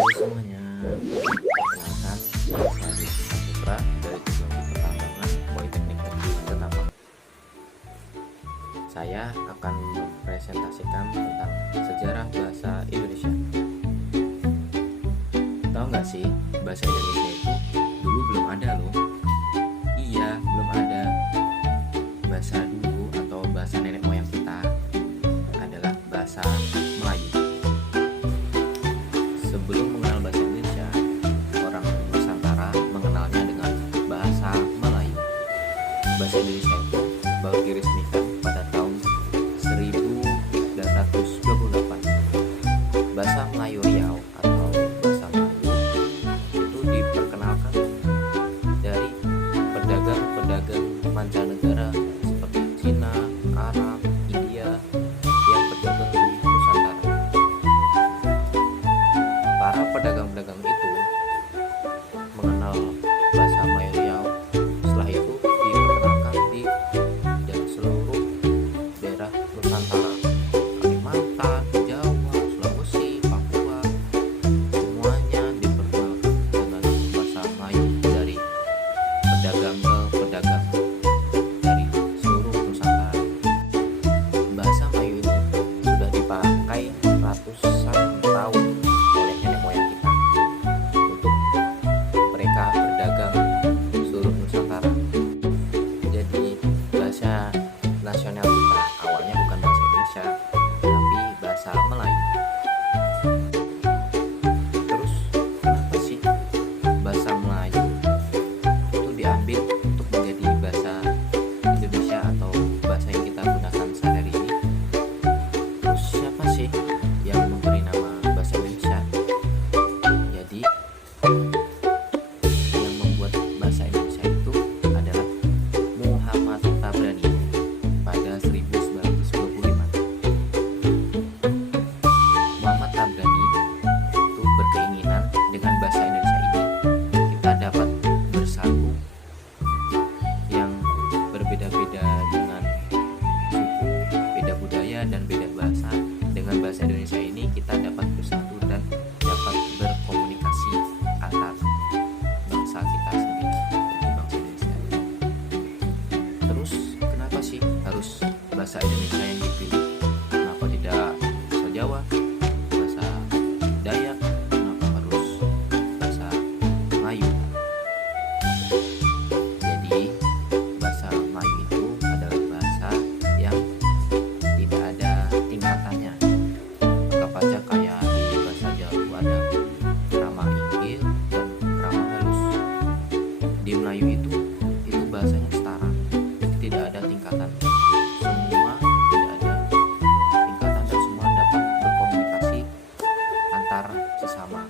Halo semuanya, perkenalkan saya Rizky Saputra dari Teknologi Pertambangan Politeknik Negeri Ketapang. Saya akan mempresentasikan tentang sejarah bahasa Indonesia. Tahu nggak sih, bahasa Indonesia itu dulu belum ada loh. Iya, belum ada. Bahasa dulu atau bahasa nenek moyang kita adalah bahasa Melayu. Sebelum mengenal bahasa Indonesia, orang Nusantara mengenalnya dengan bahasa Melayu. Bahasa Indonesia itu baru diresmikan pada tahun 1928. Bahasa Melayu Riau atau bahasa Melayu itu diperkenalkan dari pedagang-pedagang mancanegara seperti Cina, Arab, India yang berdagang di Nusantara. Para pedagang-pedagang itu mengenal bahasa Melayu Riau. Setelah itu diperkenalkan di seluruh daerah Nusantara, Kalimantan, Jawa, Sulawesi, Papua, semuanya diperkenalkan dengan bahasa Melayu dari pedagang ke pedagang dari seluruh Nusantara. Bahasa Melayu ini sudah dipakai ratusan tahun oleh nenek moyang kita untuk mereka berdagang seluruh Nusantara. Jadi bahasa nasional kita awalnya bukan bahasa Indonesia, tapi bahasa Melayu. Terus kenapa sih bahasa Melayu itu diambil untuk menjadi bahasa Indonesia atau bahasa yang kita gunakan sehari ini? Terus siapa sih yang memberi nama bahasa Indonesia? Jadi yang membuat bahasa Indonesia itu adalah Muhammad Tabrani pada 1925. Muhammad Tabrani itu berkeinginan dengan bahasa Indonesia ini kita dapat bersatu yang berbeda-beda dengan suku, beda budaya dan beda bahasa. Dengan bahasa Indonesia ini kita dapat bersatu dan dapat berkomunikasi antar bangsa kita sendiri, yaitu bangsa Indonesia. Terus kenapa sih harus bahasa Indonesia yang dipilih? Kenapa tidak bahasa Jawa, bahasa Dayak, kenapa harus bahasa Melayu? Jadi bahasa Melayu itu adalah bahasa yang tidak ada tingkatannya. Anggap aja kayak di bahasa Jawa ada krama inggil dan krama halus. Di Melayu itu bahasanya setara, tidak ada tingkatan. Semua tidak ada tingkatan dan semua dapat berkomunikasi antar sesama.